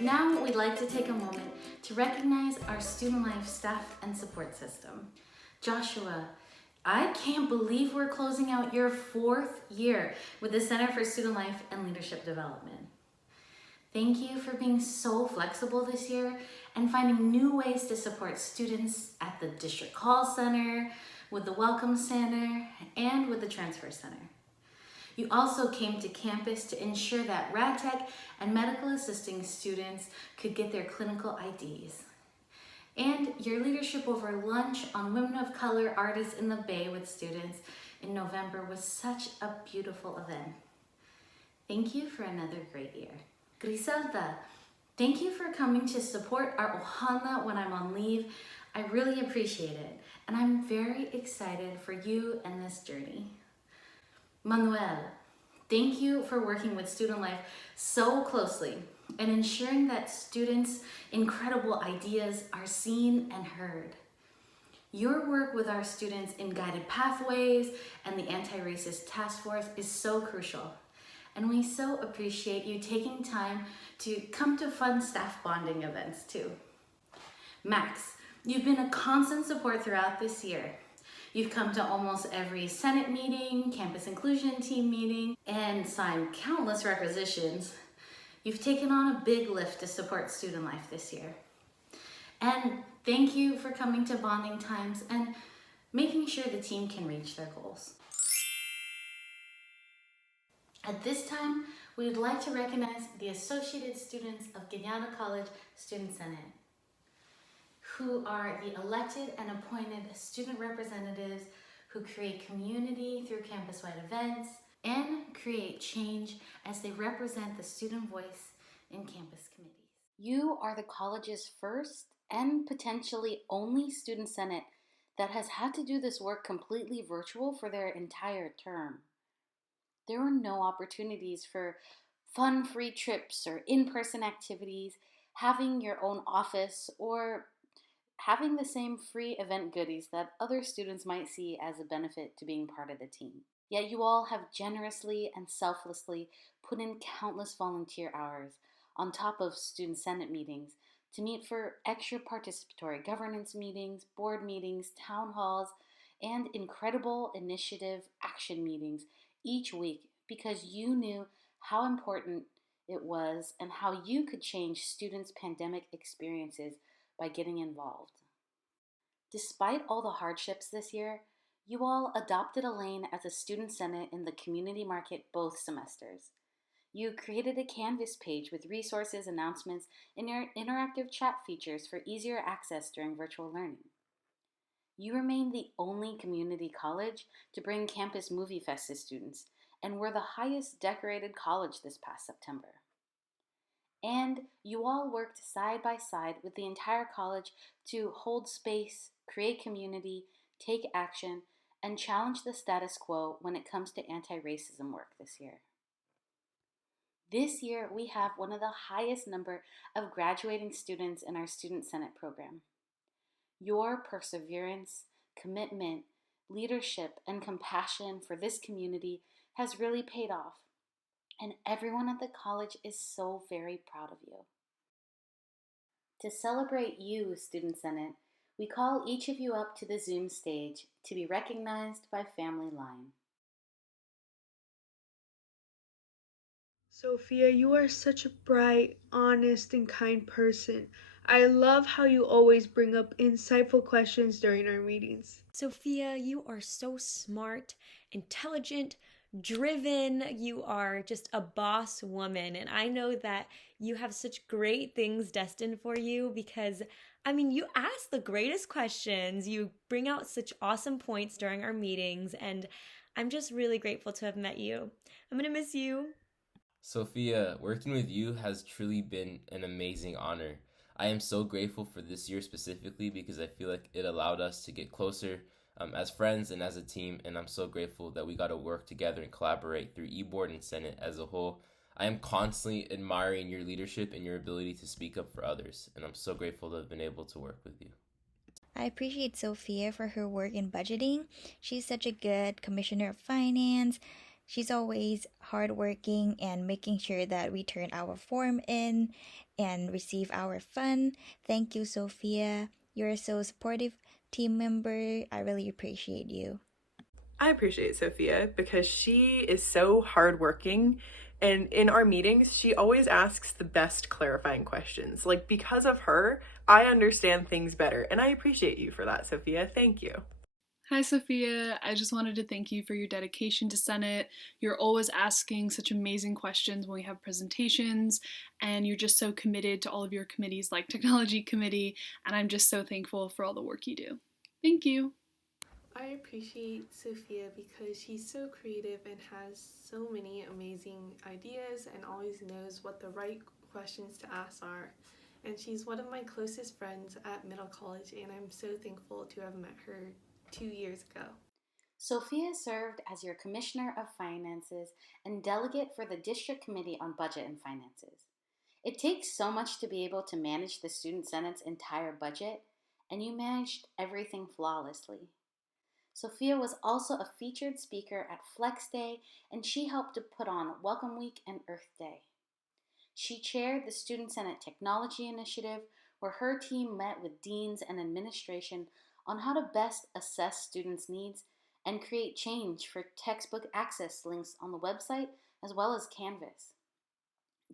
Now we'd like to take a moment to recognize our Student Life staff and support system. Joshua, I can't believe we're closing out your 4th year with the Center for Student Life and Leadership Development. Thank you for being so flexible this year and finding new ways to support students at the District Call Center, with the Welcome Center, and with the Transfer Center. You also came to campus to ensure that rad tech and medical assisting students could get their clinical IDs. And your leadership over lunch on Women of Color Artists in the Bay with students in November was such a beautiful event. Thank you for another great year. Griselda, thank you for coming to support our Ohana when I'm on leave. I really appreciate it, and I'm very excited for you and this journey. Manuel, thank you for working with Student Life so closely and ensuring that students' incredible ideas are seen and heard. Your work with our students in Guided Pathways and the Anti-Racist Task Force is so crucial. And we so appreciate you taking time to come to fun staff bonding events too. Max, you've been a constant support throughout this year. You've come to almost every Senate meeting, campus inclusion team meeting, and signed countless requisitions. You've taken on a big lift to support Student Life this year. And thank you for coming to bonding times and making sure the team can reach their goals. At this time, we would like to recognize the Associated Students of Guiana College Student Senate, who are the elected and appointed student representatives who create community through campus-wide events and create change as they represent the student voice in campus committees. You are the college's first and potentially only student senate that has had to do this work completely virtual for their entire term. There were no opportunities for fun free trips or in-person activities, having your own office, or having the same free event goodies that other students might see as a benefit to being part of the team. Yet you all have generously and selflessly put in countless volunteer hours on top of student senate meetings to meet for extra participatory governance meetings, board meetings, town halls, and incredible initiative action meetings each week because you knew how important it was and how you could change students' pandemic experiences by getting involved. Despite all the hardships this year, you all adopted a lane as a student senate in the community market both semesters. You created a Canvas page with resources, announcements, and interactive chat features for easier access during virtual learning. You remain the only community college to bring Campus Movie Fest to students, and were the highest decorated college this past September. And you all worked side by side with the entire college to hold space, create community, take action, and challenge the status quo when it comes to anti-racism work this year. This year, we have one of the highest number of graduating students in our Student Senate program. Your perseverance, commitment, leadership, and compassion for this community has really paid off, and everyone at the college is so very proud of you. To celebrate you, Student Senate, we call each of you up to the Zoom stage to be recognized by Family Line. Sophia, you are such a bright, honest, and kind person. I love how you always bring up insightful questions during our meetings. Sophia, you are so smart, intelligent, driven. You are just a boss woman. And I know that you have such great things destined for you because, you ask the greatest questions. You bring out such awesome points during our meetings. And I'm just really grateful to have met you. I'm going to miss you. Sophia, working with you has truly been an amazing honor. I am so grateful for this year specifically because I feel like it allowed us to get closer as friends and as a team, and I'm so grateful that we got to work together and collaborate through eBoard and Senate as a whole. I am constantly admiring your leadership and your ability to speak up for others, and I'm so grateful to have been able to work with you. I appreciate Sophia for her work in budgeting. She's such a good commissioner of finance, She's always hardworking and making sure that we turn our form in and receive our fund. Thank you, Sophia. You're so supportive team member. I really appreciate you. I appreciate Sophia because she is so hardworking. And in our meetings, she always asks the best clarifying questions. Like, because of her, I understand things better. And I appreciate you for that, Sophia. Thank you. Hi, Sophia. I just wanted to thank you for your dedication to Senate. You're always asking such amazing questions when we have presentations, and you're just so committed to all of your committees like Technology Committee, and I'm just so thankful for all the work you do. Thank you. I appreciate Sophia because she's so creative and has so many amazing ideas and always knows what the right questions to ask are. And she's one of my closest friends at Middle College, and I'm so thankful to have met her 2 years ago. Sophia served as your Commissioner of Finances and delegate for the District Committee on Budget and Finances. It takes so much to be able to manage the Student Senate's entire budget, and you managed everything flawlessly. Sophia was also a featured speaker at Flex Day, and she helped to put on Welcome Week and Earth Day. She chaired the Student Senate Technology Initiative, where her team met with deans and administration on how to best assess students' needs and create change for textbook access links on the website as well as Canvas.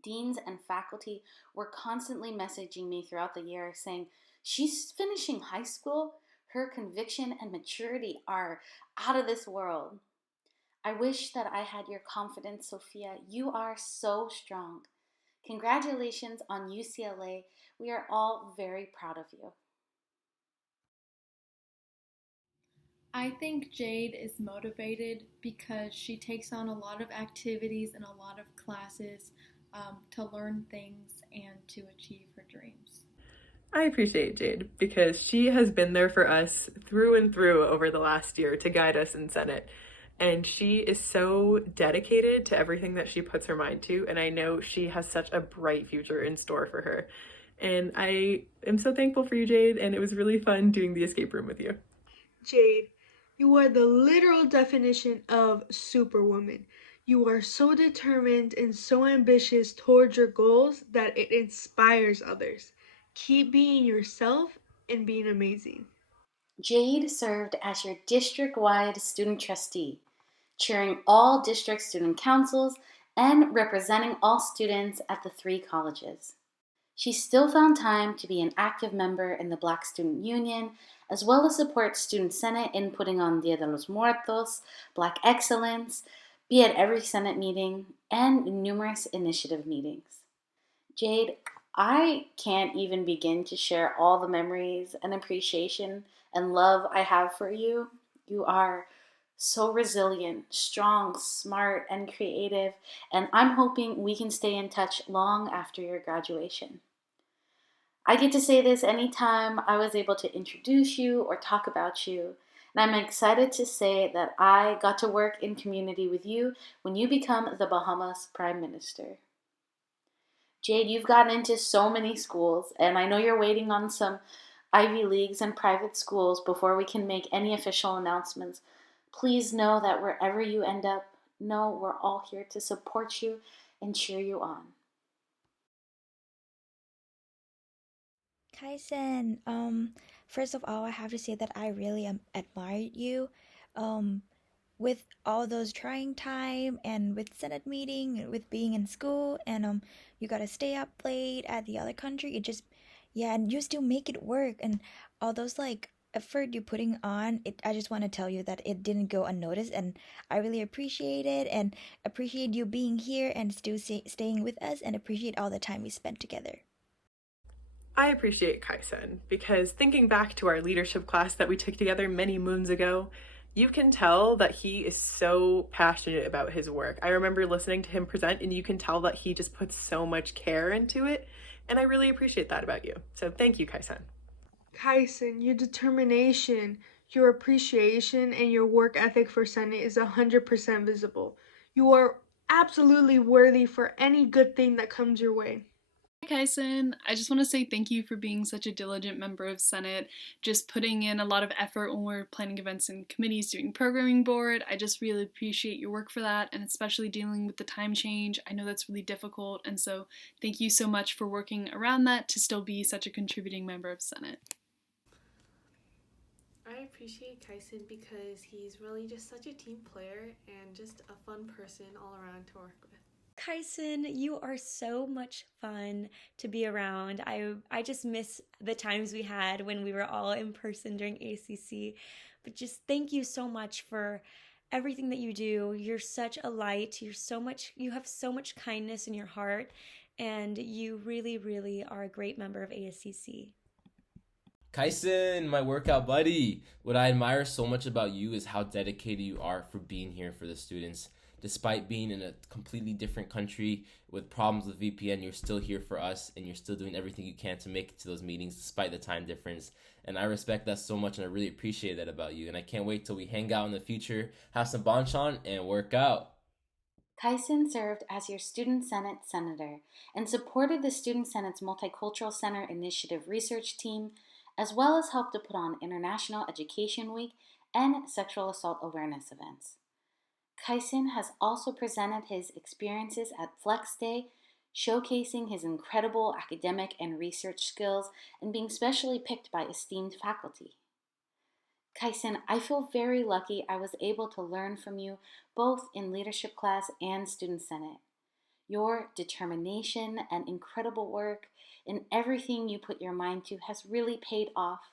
Deans and faculty were constantly messaging me throughout the year saying, "She's finishing high school. Her conviction and maturity are out of this world." I wish that I had your confidence, Sophia. You are so strong. Congratulations on UCLA. We are all very proud of you. I think Jade is motivated because she takes on a lot of activities and a lot of classes to learn things and to achieve her dreams. I appreciate Jade because she has been there for us through and through over the last year to guide us in Senate. And she is so dedicated to everything that she puts her mind to. And I know she has such a bright future in store for her. And I am so thankful for you, Jade. And it was really fun doing the escape room with you. Jade, you are the literal definition of superwoman. You are so determined and so ambitious towards your goals that it inspires others. Keep being yourself and being amazing. Jade served as your district-wide student trustee, chairing all district student councils and representing all students at the 3 colleges. She still found time to be an active member in the Black Student Union, as well as support Student Senate in putting on Dia de los Muertos, Black Excellence, be at every Senate meeting, and numerous initiative meetings. Jade, I can't even begin to share all the memories and appreciation and love I have for you. You are so resilient, strong, smart, and creative, and I'm hoping we can stay in touch long after your graduation. I get to say this anytime I was able to introduce you or talk about you, and I'm excited to say that I got to work in community with you when you become the Bahamas Prime Minister. Jade, you've gotten into so many schools, and I know you're waiting on some Ivy Leagues and private schools before we can make any official announcements. Please know that wherever you end up, know we're all here to support you and cheer you on. Kaisen, first of all, I have to say that I really admired you. With all those trying time and with Senate meeting, with being in school, and you gotta stay up late at the other country. It just, yeah, and you still make it work, and all those like effort you're putting on. I just want to tell you that it didn't go unnoticed, and I really appreciate it, and appreciate you being here and still staying with us, and appreciate all the time we spent together. I appreciate Kaisen because thinking back to our leadership class that we took together many moons ago, you can tell that he is so passionate about his work. I remember listening to him present, and you can tell that he just puts so much care into it, and I really appreciate that about you. So thank you, Kaisen. Kaisen, your determination, your appreciation, and your work ethic for Senate is 100% visible. You are absolutely worthy for any good thing that comes your way. Hi, Kyson. I just want to say thank you for being such a diligent member of Senate, just putting in a lot of effort when we're planning events and committees, doing programming board. I just really appreciate your work for that, and especially dealing with the time change. I know that's really difficult, and so thank you so much for working around that to still be such a contributing member of Senate. I appreciate Kyson because he's really just such a team player and just a fun person all around to work with. Kyson, you are so much fun to be around. I just miss the times we had when we were all in person during ACC. But just thank you so much for everything that you do. You're such a light. You have so much kindness in your heart, and you really, really are a great member of ASCC. Kyson, my workout buddy. What I admire so much about you is how dedicated you are for being here for the students. Despite being in a completely different country with problems with VPN, you're still here for us, and you're still doing everything you can to make it to those meetings despite the time difference. And I respect that so much, and I really appreciate that about you. And I can't wait till we hang out in the future, have some banchan, and work out. Kyson served as your Student Senate Senator and supported the Student Senate's Multicultural Center Initiative research team, as well as helped to put on International Education Week and sexual assault awareness events. Kyson has also presented his experiences at Flex Day, showcasing his incredible academic and research skills and being specially picked by esteemed faculty. Kyson, I feel very lucky I was able to learn from you both in leadership class and Student Senate. Your determination and incredible work in everything you put your mind to has really paid off.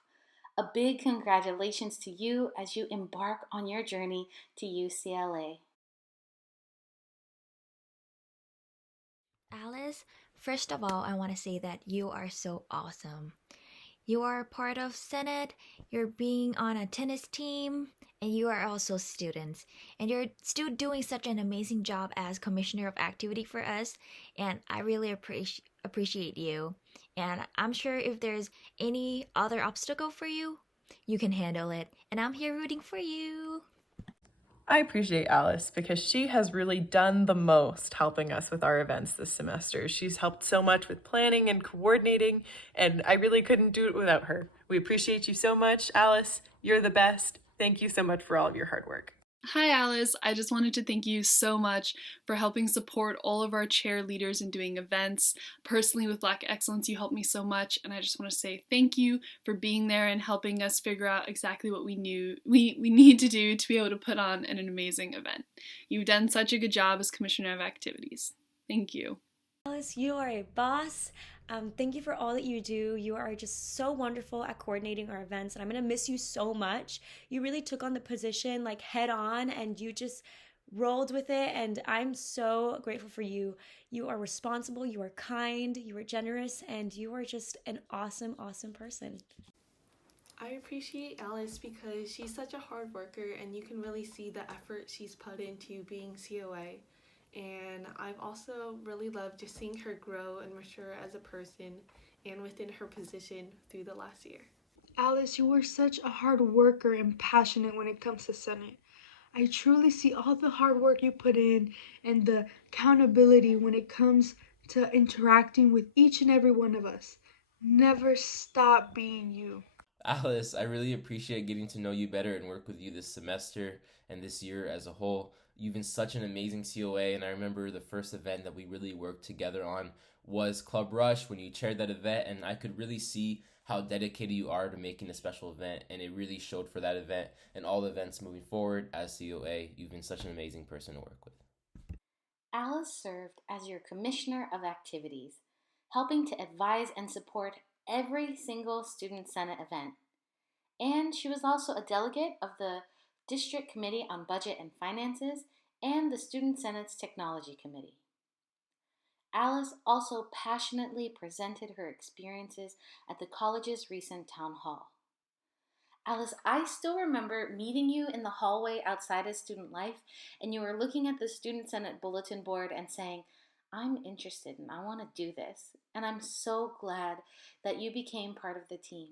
A big congratulations to you as you embark on your journey to UCLA. Alice, first of all, I want to say that you are so awesome. You are part of Senate, you're being on a tennis team, and you are also students. And you're still doing such an amazing job as Commissioner of Activity for us, and I really appreciate you. And I'm sure if there's any other obstacle for you, you can handle it. And I'm here rooting for you. I appreciate Alice because she has really done the most helping us with our events this semester. She's helped so much with planning and coordinating, and I really couldn't do it without her. We appreciate you so much, Alice. You're the best. Thank you so much for all of your hard work. Hi, Alice. I just wanted to thank you so much for helping support all of our chair leaders in doing events. Personally, with Black Excellence, you helped me so much, and I just want to say thank you for being there and helping us figure out exactly what we need to do to be able to put on an amazing event. You've done such a good job as Commissioner of Activities. Thank you. Alice, you are a boss. Thank you for all that you do. You are just so wonderful at coordinating our events, and I'm going to miss you so much. You really took on the position like head on, and you just rolled with it, and I'm so grateful for you. You are responsible, you are kind, you are generous, and you are just an awesome, awesome person. I appreciate Alice because she's such a hard worker and you can really see the effort she's put into being COA. And I've also really loved just seeing her grow and mature as a person and within her position through the last year. Alice, you are such a hard worker and passionate when it comes to Senate. I truly see all the hard work you put in and the accountability when it comes to interacting with each and every one of us. Never stop being you. Alice, I really appreciate getting to know you better and work with you this semester and this year as a whole. You've been such an amazing COA, and I remember the first event that we really worked together on was Club Rush when you chaired that event, and I could really see how dedicated you are to making a special event, and it really showed for that event and all events moving forward as COA. You've been such an amazing person to work with. Alice served as your Commissioner of Activities, helping to advise and support every single Student Senate event. And she was also a delegate of the District Committee on Budget and Finances and the Student Senate's Technology Committee. Alice also passionately presented her experiences at the college's recent town hall. Alice, I still remember meeting you in the hallway outside of Student Life, and you were looking at the Student Senate bulletin board and saying, I'm interested and I want to do this. And I'm so glad that you became part of the team.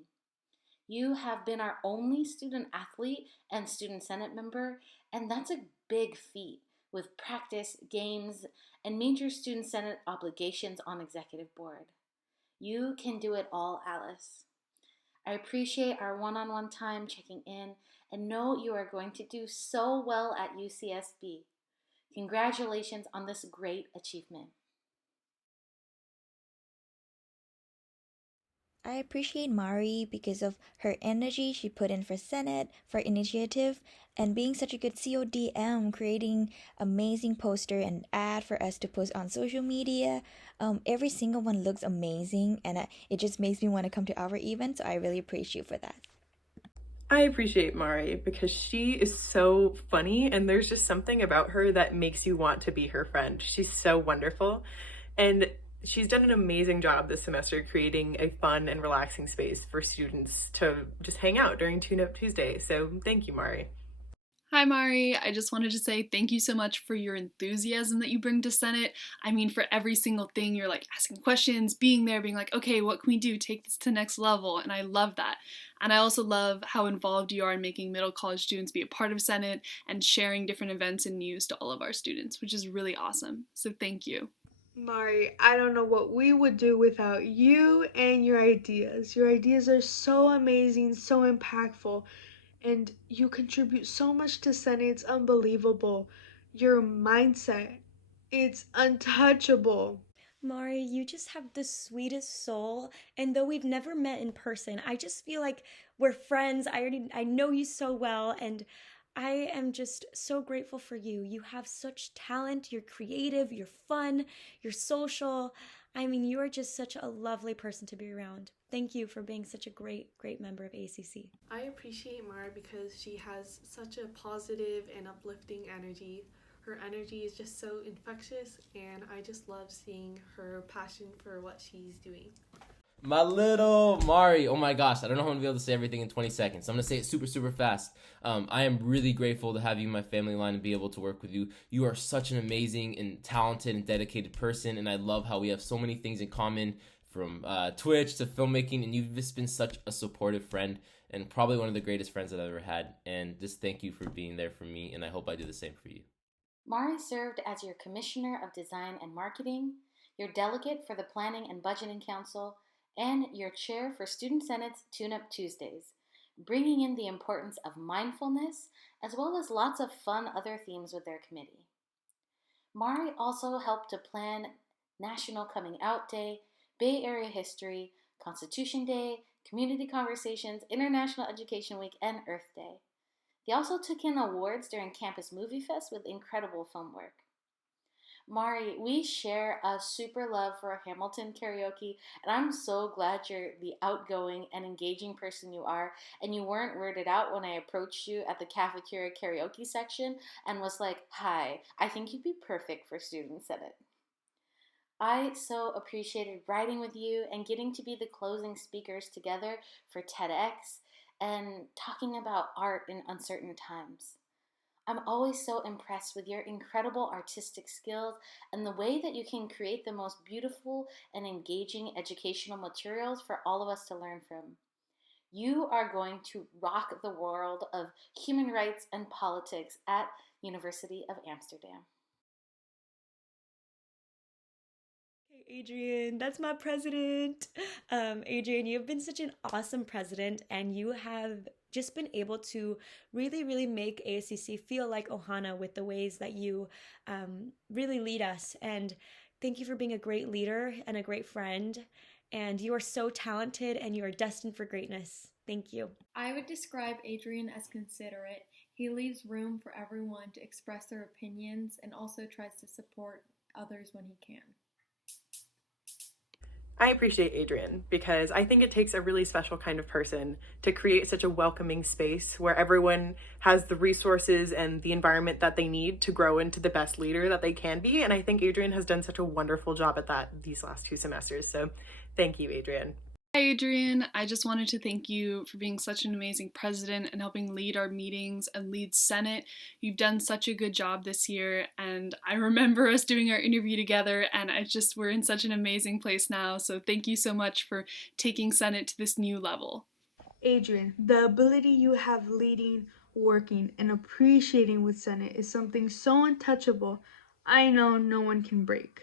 You have been our only student athlete and Student Senate member, and that's a big feat with practice, games, and major Student Senate obligations on Executive Board. You can do it all, Alice. I appreciate our one-on-one time checking in and know you are going to do so well at UCSB. Congratulations on this great achievement. I appreciate Mari because of her energy she put in for Senate, for initiative, and being such a good CODM, creating amazing poster and ad for us to post on social media. Every single one looks amazing, and it just makes me want to come to our event. So I really appreciate you for that. I appreciate Mari because she is so funny, and there's just something about her that makes you want to be her friend. She's so wonderful, and she's done an amazing job this semester creating a fun and relaxing space for students to just hang out during Tune Up Tuesday. So thank you, Mari. Hi, Mari. I just wanted to say thank you so much for your enthusiasm that you bring to Senate. I mean, for every single thing, you're like asking questions, being there, being like, okay, what can we do? Take this to the next level. And I love that. And I also love how involved you are in making middle college students be a part of Senate and sharing different events and news to all of our students, which is really awesome. So thank you. Mari, I don't know what we would do without you and your ideas. Your ideas are so amazing, so impactful, and you contribute so much to Senate. It's unbelievable. Your mindset, it's untouchable. Mari, you just have the sweetest soul, and though we've never met in person, I just feel like we're friends. I know you so well, and I am just so grateful for you. You have such talent, you're creative, you're fun, you're social. I mean, you are just such a lovely person to be around. Thank you for being such a great member of ACC. I appreciate Mara because she has such a positive and uplifting energy. Her energy is just so infectious, and I just love seeing her passion for what she's doing. My little Mari, oh my gosh, I don't know how I'm going to be able to say everything in 20 seconds. I'm going to say it super fast. I am really grateful to have you in my family line and be able to work with you. You are such an amazing and talented and dedicated person, and I love how we have so many things in common, from Twitch to filmmaking, and you've just been such a supportive friend and probably one of the greatest friends I've ever had. And just thank you for being there for me, and I hope I do the same for you. Mari served as your Commissioner of Design and Marketing, your delegate for the Planning and Budgeting Council, and your chair for Student Senate's Tune Up Tuesdays, bringing in the importance of mindfulness as well as lots of fun other themes with their committee. Mari also helped to plan National Coming Out Day, Bay Area History, Constitution Day, Community Conversations, International Education Week, and Earth Day. They also took in awards during Campus Movie Fest with incredible film work. Mari, we share a super love for Hamilton karaoke, and I'm so glad you're the outgoing and engaging person you are, and you weren't weirded out when I approached you at the cafeteria karaoke section and was like, hi, I think you'd be perfect for Student Senate. I so appreciated writing with you and getting to be the closing speakers together for TEDx and talking about art in uncertain times. I'm always so impressed with your incredible artistic skills and the way that you can create the most beautiful and engaging educational materials for all of us to learn from. You are going to rock the world of human rights and politics at University of Amsterdam. Adrian, that's my president. Adrian, you've been such an awesome president, and you have just been able to really make ASCC feel like Ohana with the ways that you really lead us. And thank you for being a great leader and a great friend. And you are so talented, and you are destined for greatness. Thank you. I would describe Adrian as considerate. He leaves room for everyone to express their opinions and also tries to support others when he can. I appreciate Adrian because I think it takes a really special kind of person to create such a welcoming space where everyone has the resources and the environment that they need to grow into the best leader that they can be. And I think Adrian has done such a wonderful job at that these last 2 semesters. So thank you, Adrian. Hi, Adrian. I just wanted to thank you for being such an amazing president and helping lead our meetings and lead Senate. You've done such a good job this year, and I remember us doing our interview together, and we're in such an amazing place now. So thank you so much for taking Senate to this new level. Adrian, the ability you have leading, working, and appreciating with Senate is something so untouchable I know no one can break.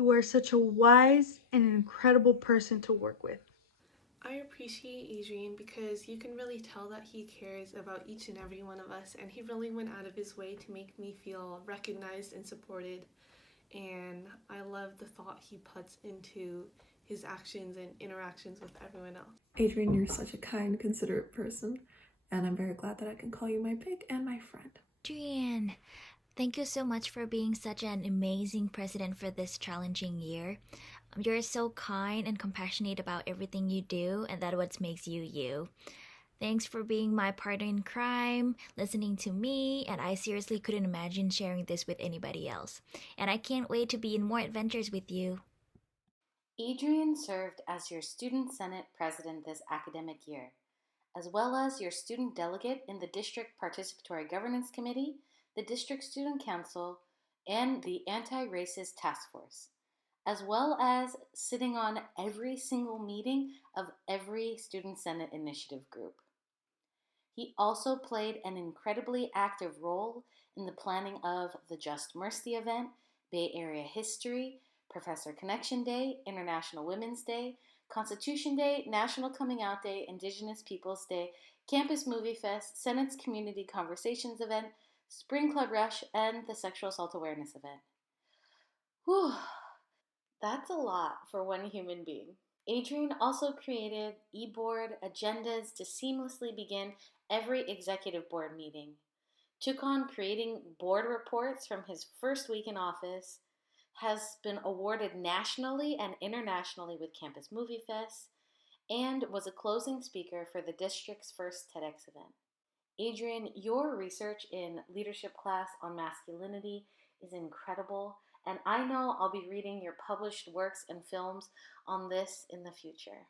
You are such a wise and incredible person to work with. I appreciate Adrian because you can really tell that he cares about each and every one of us, and he really went out of his way to make me feel recognized and supported. And I love the thought he puts into his actions and interactions with everyone else. Adrian, you're such a kind, considerate person, and I'm very glad that I can call you my pig and my friend. Adrian, thank you so much for being such an amazing president for this challenging year. You're so kind and compassionate about everything you do, and that's what makes you you. Thanks for being my partner in crime, listening to me, and I seriously couldn't imagine sharing this with anybody else. And I can't wait to be in more adventures with you. Adrian served as your Student Senate President this academic year, as well as your student delegate in the District Participatory Governance Committee, the District Student Council, and the Anti-Racist Task Force, as well as sitting on every single meeting of every Student Senate Initiative group. He also played an incredibly active role in the planning of the Just Mercy event, Bay Area History, Professor Connection Day, International Women's Day, Constitution Day, National Coming Out Day, Indigenous Peoples Day, Campus Movie Fest, Senate's Community Conversations event, Spring Club Rush, and the Sexual Assault Awareness event. Whew, that's a lot for one human being. Adrian also created e-board agendas to seamlessly begin every executive board meeting, took on creating board reports from his first week in office, has been awarded nationally and internationally with Campus Movie Fest, and was a closing speaker for the district's first TEDx event. Adrian, your research in leadership class on masculinity is incredible, and I know I'll be reading your published works and films on this in the future.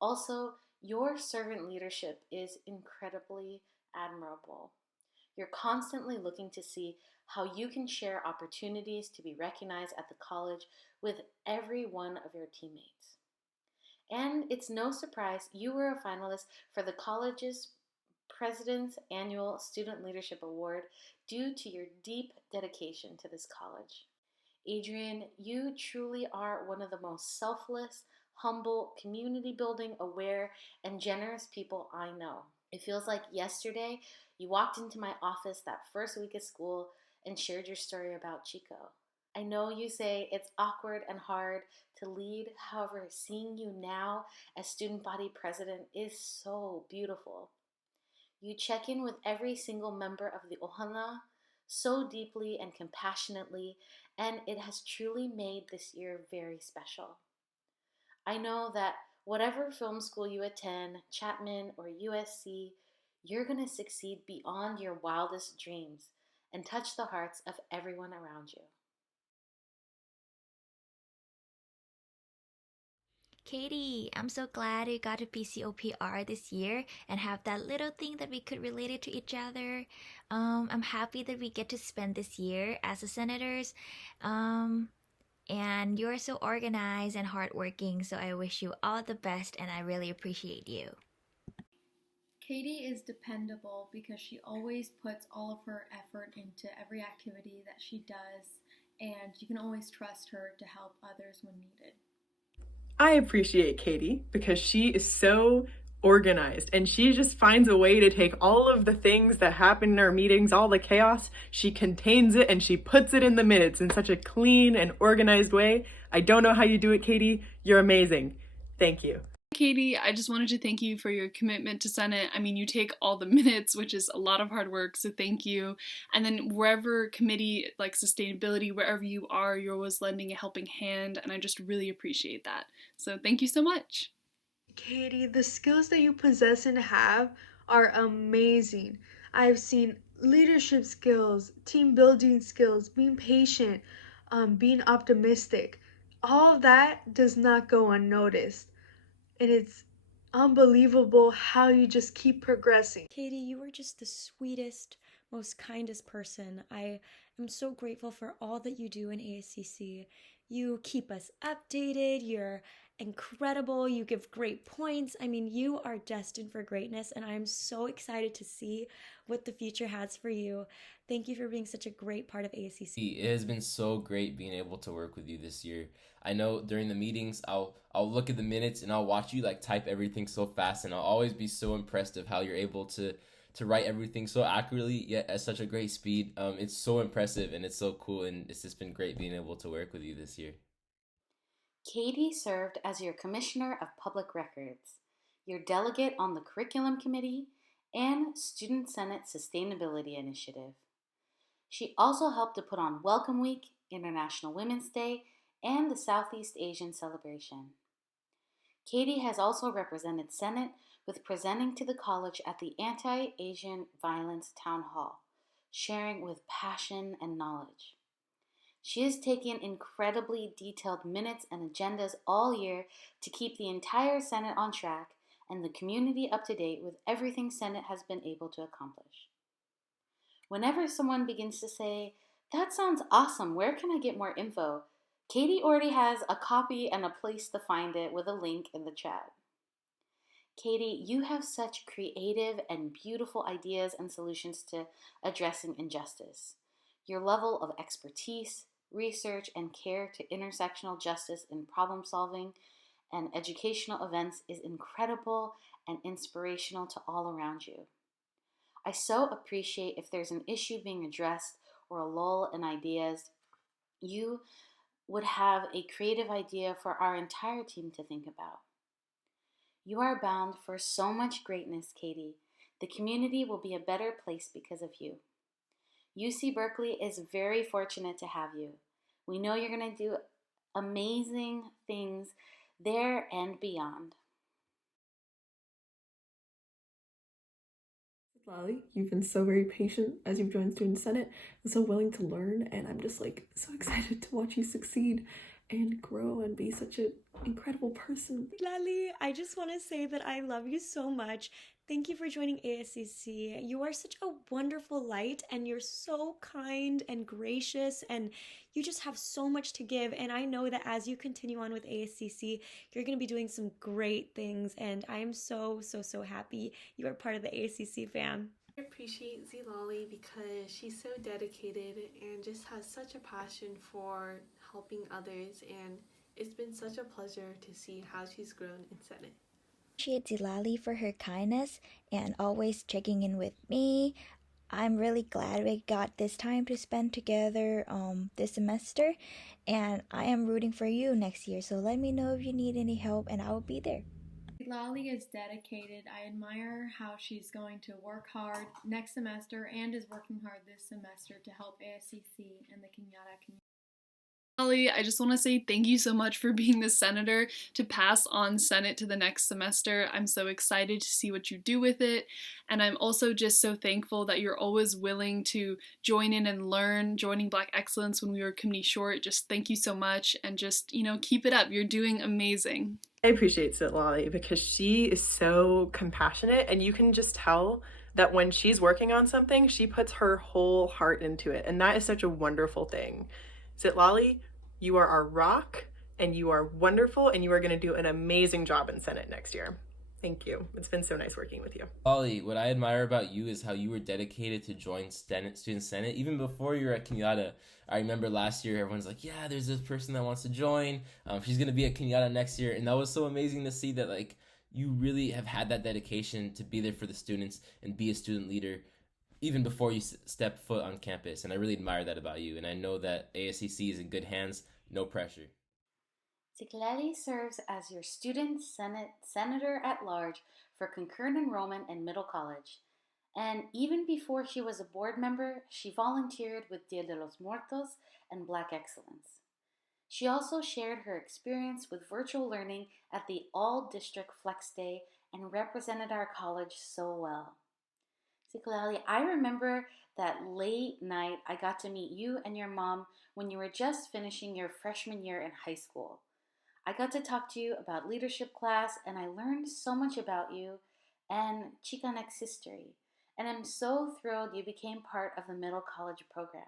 Also, your servant leadership is incredibly admirable. You're constantly looking to see how you can share opportunities to be recognized at the college with every one of your teammates. And it's no surprise you were a finalist for the college's President's Annual Student Leadership Award due to your deep dedication to this college. Adrian, you truly are one of the most selfless, humble, community building, aware, and generous people I know. It feels like yesterday you walked into my office that first week of school and shared your story about Chico. I know you say it's awkward and hard to lead, however, seeing you now as student body president is so beautiful. You check in with every single member of the Ohana so deeply and compassionately, and it has truly made this year very special. I know that whatever film school you attend, Chapman or USC, you're going to succeed beyond your wildest dreams and touch the hearts of everyone around you. Katie, I'm so glad we got to PCOPR this year and have that little thing that we could relate it to each other. I'm happy that we get to spend this year as the senators. And you're so organized and hardworking, so I wish you all the best and I really appreciate you. Katie is dependable because she always puts all of her effort into every activity that she does, and you can always trust her to help others when needed. I appreciate Katie because she is so organized and she just finds a way to take all of the things that happen in our meetings, all the chaos, she contains it and she puts it in the minutes in such a clean and organized way. I don't know how you do it, Katie. You're amazing. Thank you. Katie, I just wanted to thank you for your commitment to Senate. I mean, you take all the minutes, which is a lot of hard work, so thank you. And then wherever committee, like sustainability, wherever you are, you're always lending a helping hand, and I just really appreciate that. So thank you so much. Katie, the skills that you possess and have are amazing. I've seen leadership skills, team building skills, being patient, being optimistic. All of that does not go unnoticed. And it's unbelievable how you just keep progressing. Katie, you are just the sweetest, most kindest person. I am so grateful for all that you do in ASCC. You keep us updated, you're incredible. You give great points. I mean, you are destined for greatness, and I'm so excited to see what the future has for you. Thank you for being such a great part of ASCC. It has been so great being able to work with you this year. I know during the meetings, I'll look at the minutes and I'll watch you like type everything so fast, and I'll always be so impressed of how you're able to write everything so accurately yet at such a great speed. It's so impressive and it's so cool, and it's just been great being able to work with you this year. Katie served as your Commissioner of Public Records, your delegate on the Curriculum Committee, and Student Senate Sustainability Initiative. She also helped to put on Welcome Week, International Women's Day, and the Southeast Asian Celebration. Katie has also represented Senate with presenting to the college at the Anti-Asian Violence Town Hall, sharing with passion and knowledge. She has taken incredibly detailed minutes and agendas all year to keep the entire Senate on track and the community up to date with everything Senate has been able to accomplish. Whenever someone begins to say, "That sounds awesome, where can I get more info?" Katie already has a copy and a place to find it with a link in the chat. Katie, you have such creative and beautiful ideas and solutions to addressing injustice. Your level of expertise, research, and care to intersectional justice in problem solving and educational events is incredible and inspirational to all around you. I so appreciate if there's an issue being addressed or a lull in ideas, you would have a creative idea for our entire team to think about. You are bound for so much greatness, Katie. The community will be a better place because of you. UC Berkeley is very fortunate to have you. We know you're going to do amazing things there and beyond. Lolly, you've been so very patient as you've joined Student Senate and so willing to learn, and I'm just like so excited to watch you succeed and grow and be such an incredible person. Lali, I just want to say that I love you so much. Thank you for joining ASCC. You are such a wonderful light, and you're so kind and gracious, and you just have so much to give. And I know that as you continue on with ASCC, you're going to be doing some great things, and I am so happy you are part of the ASCC fam. I appreciate Zilali because she's so dedicated and just has such a passion for helping others, and it's been such a pleasure to see how she's grown in Senate. Appreciate Zilali for her kindness and always checking in with me. I'm really glad we got this time to spend together this semester, and I am rooting for you next year, so let me know if you need any help and I will be there. Lali is dedicated. I admire how she's going to work hard next semester and is working hard this semester to help ASCC and the Kenyatta community. Lali, I just want to say thank you so much for being the senator to pass on Senate to the next semester. I'm so excited to see what you do with it, and I'm also just so thankful that you're always willing to join in and learn, joining Black Excellence when we were committee short. Just thank you so much, and just, keep it up. You're doing amazing. I appreciate Lolly because she is so compassionate, and you can just tell that when she's working on something, she puts her whole heart into it, and that is such a wonderful thing. Lolly, you are our rock, and you are wonderful, and you are going to do an amazing job in Senate next year. Thank you. It's been so nice working with you. Lolly, what I admire about you is how you were dedicated to join Student Senate even before you were at Kenyatta. I remember last year everyone's like, yeah, there's this person that wants to join. She's going to be at Kenyatta next year. And that was so amazing to see that you really have had that dedication to be there for the students and be a student leader even before you step foot on campus. And I really admire that about you. And I know that ASCC is in good hands. No pressure. Ziklali serves as your Student Senate Senator at Large for concurrent enrollment in Middle College. And even before she was a board member, she volunteered with Dia de los Muertos and Black Excellence. She also shared her experience with virtual learning at the All-District Flex Day and represented our college so well. Ziklali, I remember that late night I got to meet you and your mom when you were just finishing your freshman year in high school. I got to talk to you about leadership class, and I learned so much about you and Chicanx history, and I'm so thrilled you became part of the Middle College program.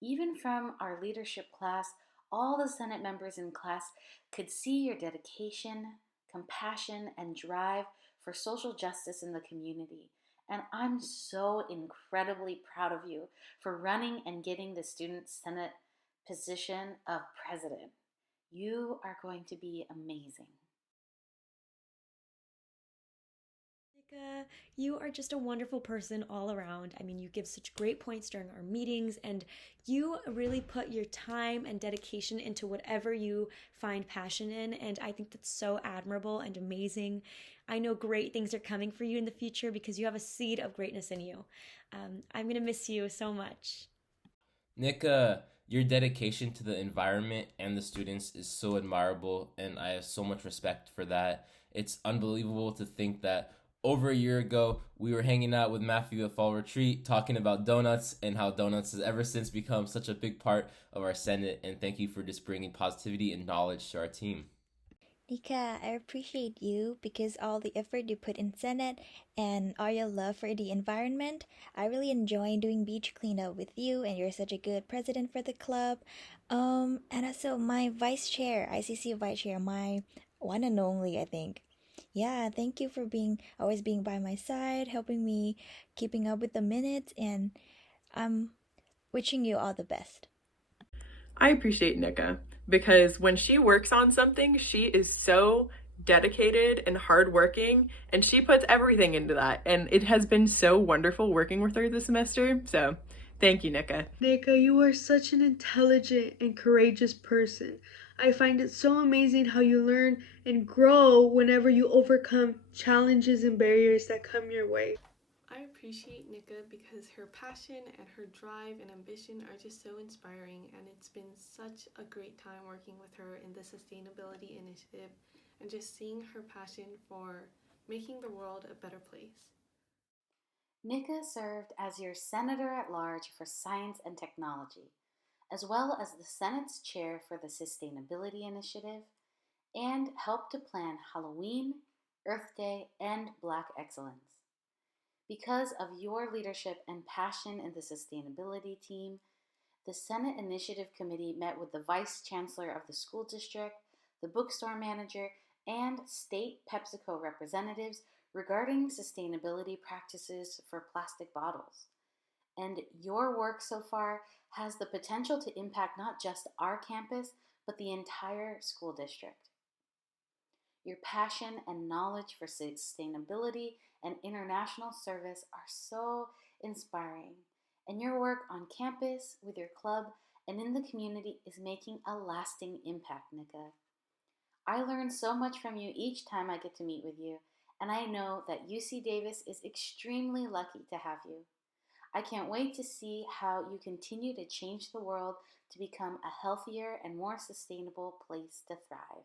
Even from our leadership class, all the Senate members in class could see your dedication, compassion, and drive for social justice in the community. And I'm so incredibly proud of you for running and getting the Student Senate position of president. You are going to be amazing. Nika, you are just a wonderful person all around. I mean, you give such great points during our meetings, and you really put your time and dedication into whatever you find passion in, and I think that's so admirable and amazing. I know great things are coming for you in the future because you have a seed of greatness in you. I'm going to miss you so much. Nika, your dedication to the environment and the students is so admirable, and I have so much respect for that. It's unbelievable to think that over a year ago, we were hanging out with Matthew at Fall Retreat talking about donuts and how donuts has ever since become such a big part of our Senate. And thank you for just bringing positivity and knowledge to our team. Nika, I appreciate you because all the effort you put in Senate and all your love for the environment. I really enjoy doing beach cleanup with you, and you're such a good president for the club. And also my vice chair, ICC vice chair, my one and only, I think. Yeah, thank you for always being by my side, helping me keeping up with the minutes, and I'm wishing you all the best. I appreciate Nika because when she works on something, she is so dedicated and hardworking, and she puts everything into that. And it has been so wonderful working with her this semester. So thank you, Nika. Nika, you are such an intelligent and courageous person. I find it so amazing how you learn and grow whenever you overcome challenges and barriers that come your way. I appreciate Nika because her passion and her drive and ambition are just so inspiring, and it's been such a great time working with her in the Sustainability Initiative and just seeing her passion for making the world a better place. Nika served as your Senator at Large for Science and Technology, as well as the Senate's chair for the Sustainability Initiative, and helped to plan Halloween, Earth Day, and Black Excellence. Because of your leadership and passion in the sustainability team, the Senate Initiative Committee met with the Vice Chancellor of the school district, the bookstore manager, and state PepsiCo representatives regarding sustainability practices for plastic bottles. And your work so far has the potential to impact not just our campus, but the entire school district. Your passion and knowledge for sustainability and international service are so inspiring, and your work on campus, with your club, and in the community is making a lasting impact, Nika. I learn so much from you each time I get to meet with you, and I know that UC Davis is extremely lucky to have you. I can't wait to see how you continue to change the world to become a healthier and more sustainable place to thrive.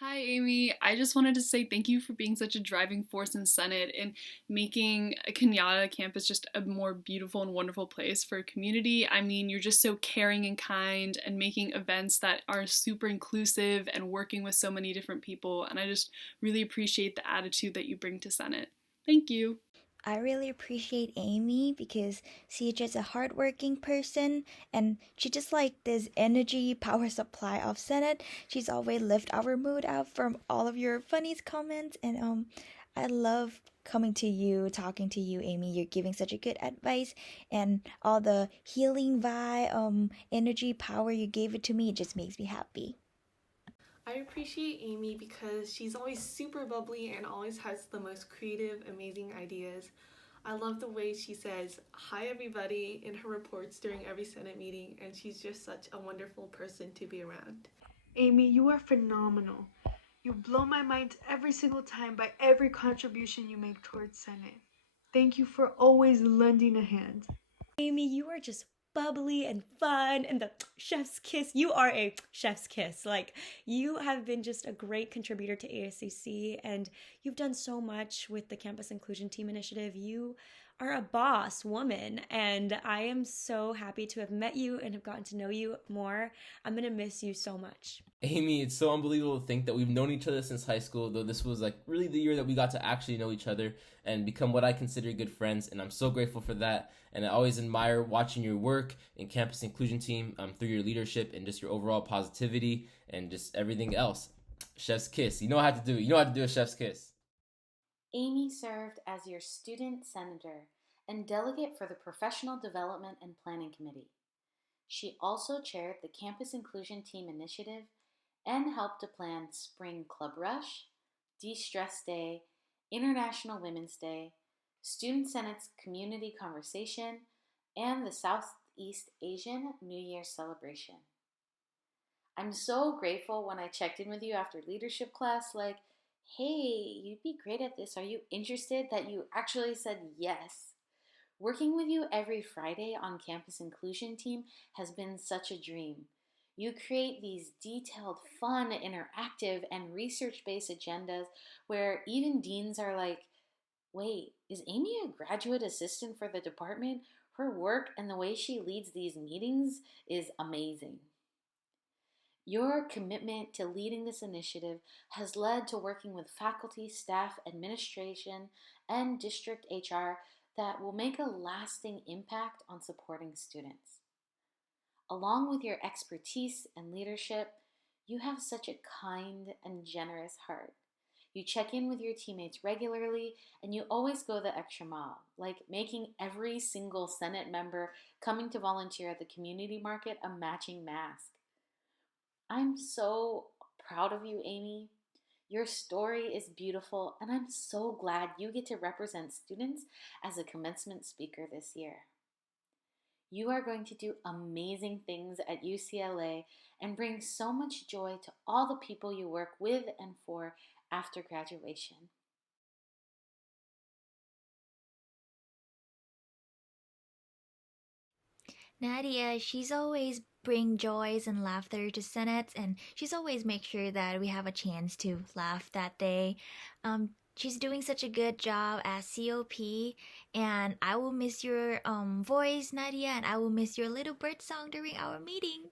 Hi, Amy. I just wanted to say thank you for being such a driving force in Senate and making Kenyatta campus just a more beautiful and wonderful place for a community. I mean, you're just so caring and kind and making events that are super inclusive and working with so many different people. And I just really appreciate the attitude that you bring to Senate. Thank you. I really appreciate Amy because she's just a hardworking person, and she just like this energy power supply of Senate. She's always lift our mood up from all of your funny comments, and I love coming to you, talking to you, Amy. You're giving such a good advice, and all the healing vibe, energy, power you gave it to me. It just makes me happy. I appreciate Amy because she's always super bubbly and always has the most creative, amazing ideas. I love the way she says, "Hi everybody," in her reports during every Senate meeting, and she's just such a wonderful person to be around. Amy, you are phenomenal. You blow my mind every single time by every contribution you make towards Senate. Thank you for always lending a hand. Amy, you are just bubbly and fun and the chef's kiss. You are a chef's kiss. Like, you have been just a great contributor to ASCC, and you've done so much with the Campus Inclusion Team Initiative. You are a boss woman, and I am so happy to have met you and have gotten to know you more. I'm gonna miss you so much. Amy, it's so unbelievable to think that we've known each other since high school, though this was like really the year that we got to actually know each other and become what I consider good friends, and I'm so grateful for that. And I always admire watching your work in campus inclusion team through your leadership and just your overall positivity and just everything else. Chef's kiss. You know how to do it. You know how to do a chef's kiss. Amy served as your student senator and delegate for the Professional Development and Planning Committee. She also chaired the Campus Inclusion Team Initiative and helped to plan Spring Club Rush, De-Stress Day, International Women's Day, Student Senate's Community Conversation, and the Southeast Asian New Year celebration. I'm so grateful when I checked in with you after leadership class, like, hey, you'd be great at this. Are you interested? That you actually said yes. Working with you every Friday on Campus Inclusion Team has been such a dream. You create these detailed, fun, interactive, and research-based agendas where even deans are like, wait, is Amy a graduate assistant for the department? Her work and the way she leads these meetings is amazing. Your commitment to leading this initiative has led to working with faculty, staff, administration, and district HR that will make a lasting impact on supporting students. Along with your expertise and leadership, you have such a kind and generous heart. You check in with your teammates regularly, and you always go the extra mile, like making every single Senate member coming to volunteer at the community market a matching mask. I'm so proud of you, Amy. Your story is beautiful, and I'm so glad you get to represent students as a commencement speaker this year. You are going to do amazing things at UCLA and bring so much joy to all the people you work with and for after graduation. Nadia, she's always bring joys and laughter to Senate, and she's always make sure that we have a chance to laugh that day. She's doing such a good job as COP, and I will miss your voice, Nadia, and I will miss your little bird song during our meeting.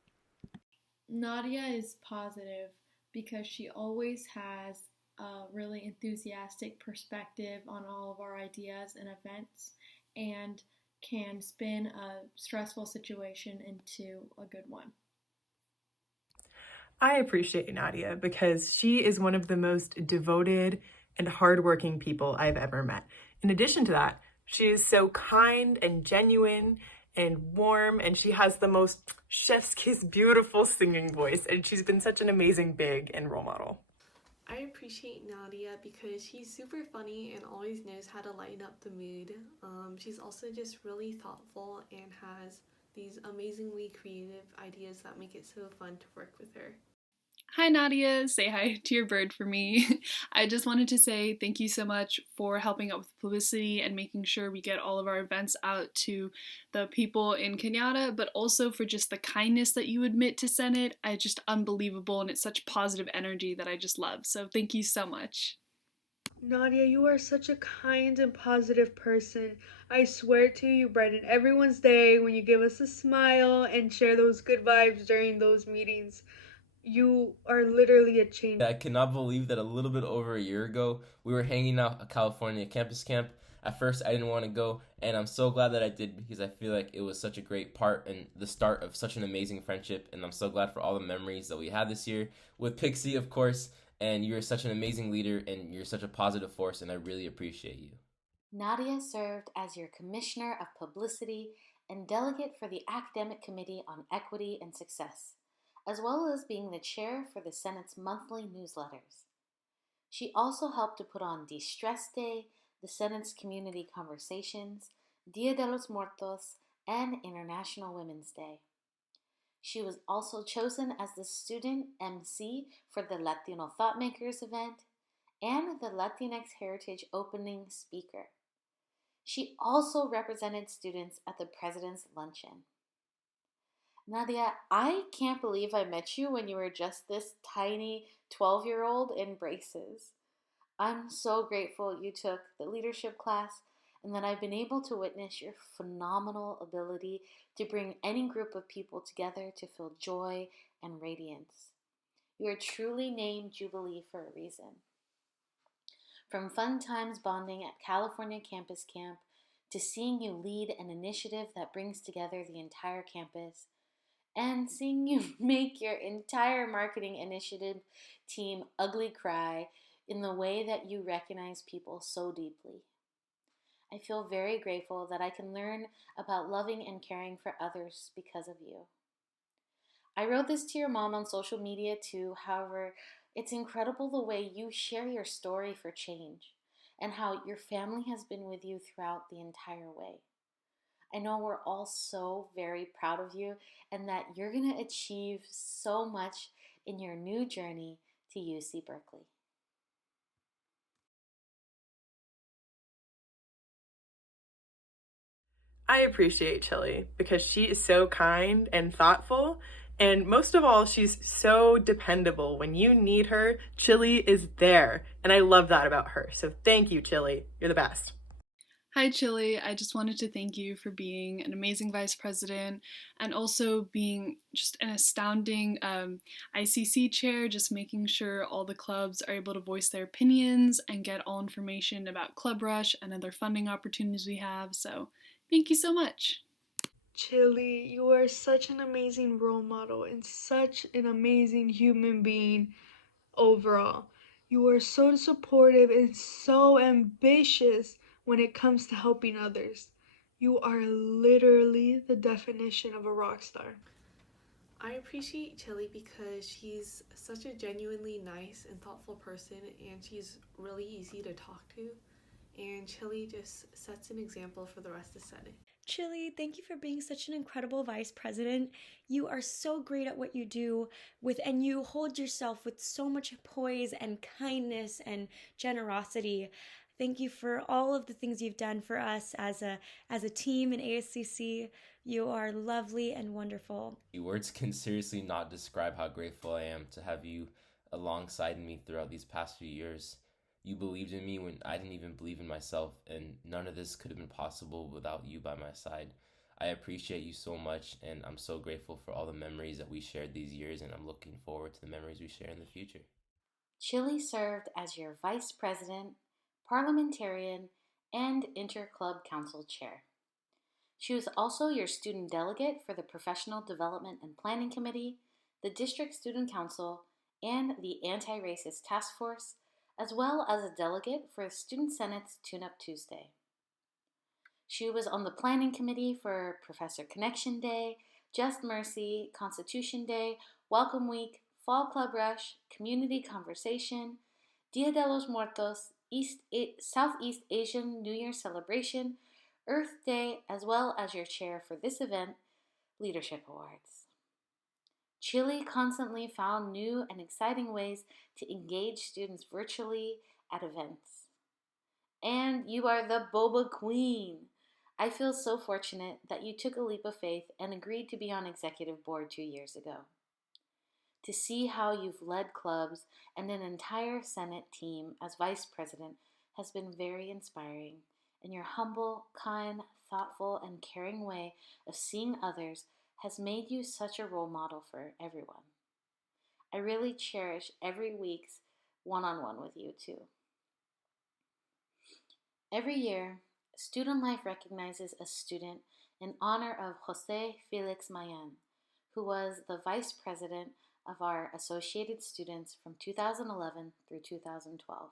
Nadia is positive because she always has a really enthusiastic perspective on all of our ideas and events, and can spin a stressful situation into a good one. I appreciate Nadia because she is one of the most devoted and hardworking people I've ever met. In addition to that, she is so kind and genuine and warm, and she has the most chef's kiss beautiful singing voice, and she's been such an amazing big and role model. I appreciate Nadia because she's super funny and always knows how to lighten up the mood. She's also just really thoughtful and has these amazingly creative ideas that make it so fun to work with her. Hi Nadia, say hi to your bird for me. I just wanted to say thank you so much for helping out with publicity and making sure we get all of our events out to the people in Kenyatta, but also for just the kindness that you admit to Senate. It's just unbelievable, and it's such positive energy that I just love. So thank you so much. Nadia, you are such a kind and positive person. I swear to you, you brighten everyone's day when you give us a smile and share those good vibes during those meetings. You are literally a change. I cannot believe that a little bit over a year ago, we were hanging out at California Campus Camp. At first, I didn't want to go, and I'm so glad that I did because I feel like it was such a great part and the start of such an amazing friendship, and I'm so glad for all the memories that we had this year with Pixie, of course, and you're such an amazing leader, and you're such a positive force, and I really appreciate you. Nadia served as your Commissioner of Publicity and Delegate for the Academic Committee on Equity and Success, as well as being the chair for the Senate's monthly newsletters. She also helped to put on De-Stress Day, the Senate's Community Conversations, Dia de los Muertos, and International Women's Day. She was also chosen as the student MC for the Latino Thoughtmakers event and the Latinx Heritage opening speaker. She also represented students at the President's Luncheon. Nadia, I can't believe I met you when you were just this tiny 12-year-old in braces. I'm so grateful you took the leadership class and that I've been able to witness your phenomenal ability to bring any group of people together to feel joy and radiance. You are truly named Jubilee for a reason. From fun times bonding at California Campus Camp to seeing you lead an initiative that brings together the entire campus, and seeing you make your entire marketing initiative team ugly cry in the way that you recognize people so deeply. I feel very grateful that I can learn about loving and caring for others because of you. I wrote this to your mom on social media too, however, it's incredible the way you share your story for change and how your family has been with you throughout the entire way. I know we're all so very proud of you and that you're going to achieve so much in your new journey to UC Berkeley. I appreciate Chili because she is so kind and thoughtful, and most of all, she's so dependable. When you need her, Chili is there, and I love that about her. So thank you, Chili. You're the best. Hi, Chili. I just wanted to thank you for being an amazing vice president and also being just an astounding ICC chair, just making sure all the clubs are able to voice their opinions and get all information about Club Rush and other funding opportunities we have. So thank you so much. Chili, you are such an amazing role model and such an amazing human being overall. You are so supportive and so ambitious when it comes to helping others. You are literally the definition of a rock star. I appreciate Chili because she's such a genuinely nice and thoughtful person, and she's really easy to talk to. And Chili just sets an example for the rest of the Senate. Chili, thank you for being such an incredible vice president. You are so great at what you do and you hold yourself with so much poise and kindness and generosity. Thank you for all of the things you've done for us as a team in ASCC. You are lovely and wonderful. Words can seriously not describe how grateful I am to have you alongside me throughout these past few years. You believed in me when I didn't even believe in myself, and none of this could have been possible without you by my side. I appreciate you so much, and I'm so grateful for all the memories that we shared these years, and I'm looking forward to the memories we share in the future. Chili served as your vice president, parliamentarian, and interclub council chair. She was also your student delegate for the Professional Development and Planning Committee, the District Student Council, and the Anti-Racist Task Force, as well as a delegate for Student Senate's Tune-Up Tuesday. She was on the Planning Committee for Professor Connection Day, Just Mercy, Constitution Day, Welcome Week, Fall Club Rush, Community Conversation, Dia de los Muertos, Southeast Asian New Year Celebration, Earth Day, as well as your chair for this event, Leadership Awards. Chili constantly found new and exciting ways to engage students virtually at events. And you are the Boba Queen. I feel so fortunate that you took a leap of faith and agreed to be on executive board 2 years ago. To see how you've led clubs and an entire Senate team as vice president has been very inspiring, and your humble, kind, thoughtful, and caring way of seeing others has made you such a role model for everyone. I really cherish every week's one-on-one with you too. Every year, Student Life recognizes a student in honor of Jose Felix Mayan, who was the vice president of our Associated Students from 2011 through 2012.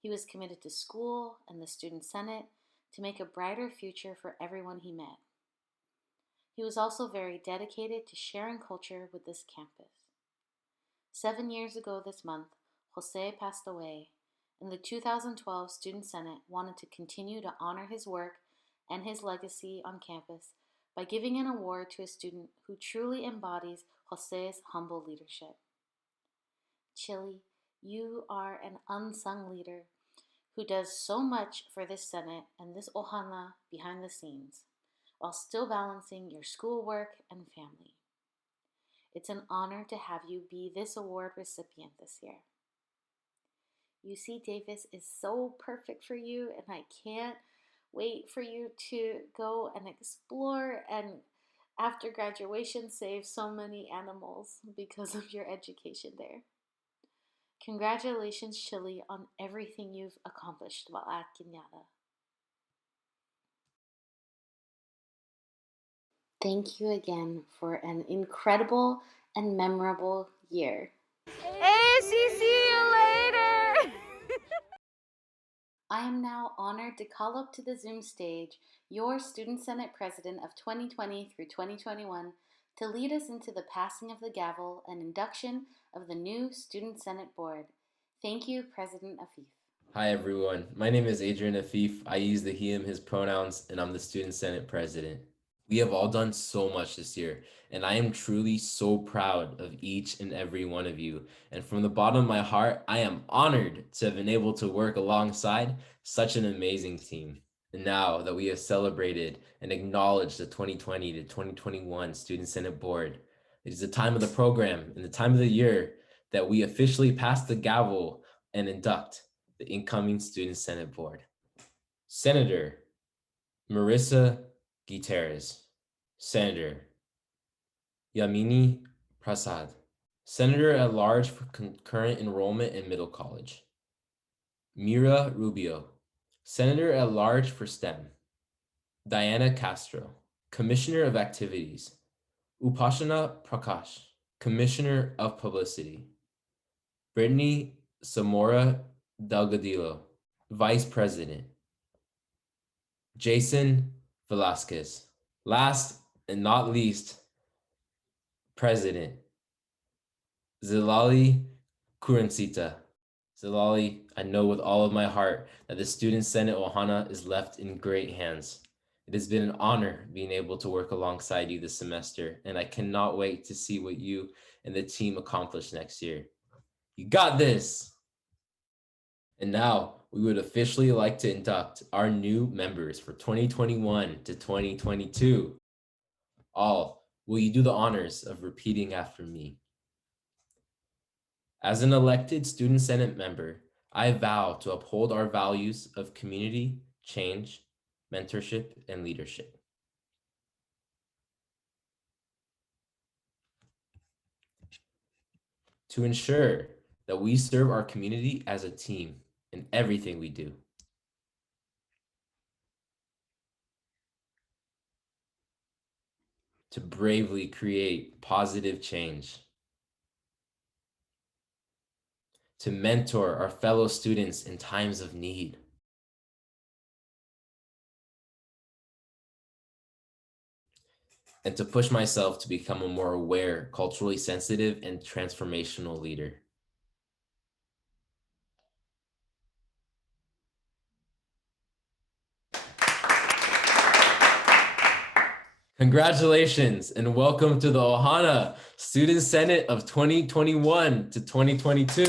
He was committed to school and the Student Senate to make a brighter future for everyone he met. He was also very dedicated to sharing culture with this campus. 7 years ago this month, Jose passed away, and the 2012 Student Senate wanted to continue to honor his work and his legacy on campus by giving an award to a student who truly embodies Jose's humble leadership. Chili, you are an unsung leader who does so much for this Senate and this Ohana behind the scenes, while still balancing your schoolwork and family. It's an honor to have you be this award recipient this year. UC Davis is so perfect for you, and I can't wait for you to go and explore and after graduation save so many animals because of your education there. Congratulations, Chile, on everything you've accomplished while at Cañada. Thank you again for an incredible and memorable year. See you later! I am now honored to call up to the Zoom stage your Student Senate President of 2020 through 2021 to lead us into the passing of the gavel and induction of the new Student Senate Board. Thank you, President Afif. Hi everyone, my name is Adrian Afif. I use the he, him, his pronouns, and I'm the Student Senate President. We have all done so much this year, and I am truly so proud of each and every one of you. And from the bottom of my heart, I am honored to have been able to work alongside such an amazing team. And now that we have celebrated and acknowledged the 2020 to 2021 Student Senate Board, it is the time of the program and the time of the year that we officially pass the gavel and induct the incoming Student Senate Board. Senator Marissa Gutierrez, Senator Yamini Prasad, Senator at Large for Concurrent Enrollment in Middle College. Mira Rubio, Senator at Large for STEM. Diana Castro, Commissioner of Activities. Upashana Prakash, Commissioner of Publicity. Brittany Zamora Delgadillo, Vice President. Jason Velasquez, last and not least, President. Zilali Kuransita. Zilali, I know with all of my heart that the Student Senate Ohana is left in great hands. It has been an honor being able to work alongside you this semester, and I cannot wait to see what you and the team accomplish next year. You got this! And now, we would officially like to induct our new members for 2021 to 2022. All, will you do the honors of repeating after me? As an elected Student Senate member, I vow to uphold our values of community, change, mentorship, and leadership. To ensure that we serve our community as a team in everything we do. To bravely create positive change. To mentor our fellow students in times of need. And to push myself to become a more aware, culturally sensitive, and transformational leader. Congratulations and welcome to the Ohana Student Senate of 2021 to 2022.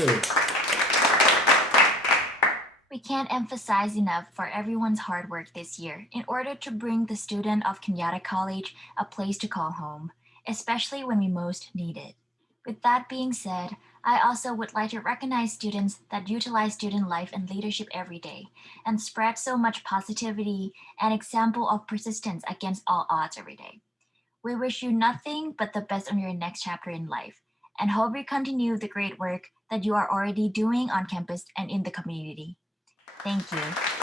We can't emphasize enough for everyone's hard work this year in order to bring the student of Cañada College a place to call home, especially when we most need it. With that being said, I also would like to recognize students that utilize student life and leadership every day and spread so much positivity and example of persistence against all odds every day. We wish you nothing but the best on your next chapter in life and hope you continue the great work that you are already doing on campus and in the community. Thank you.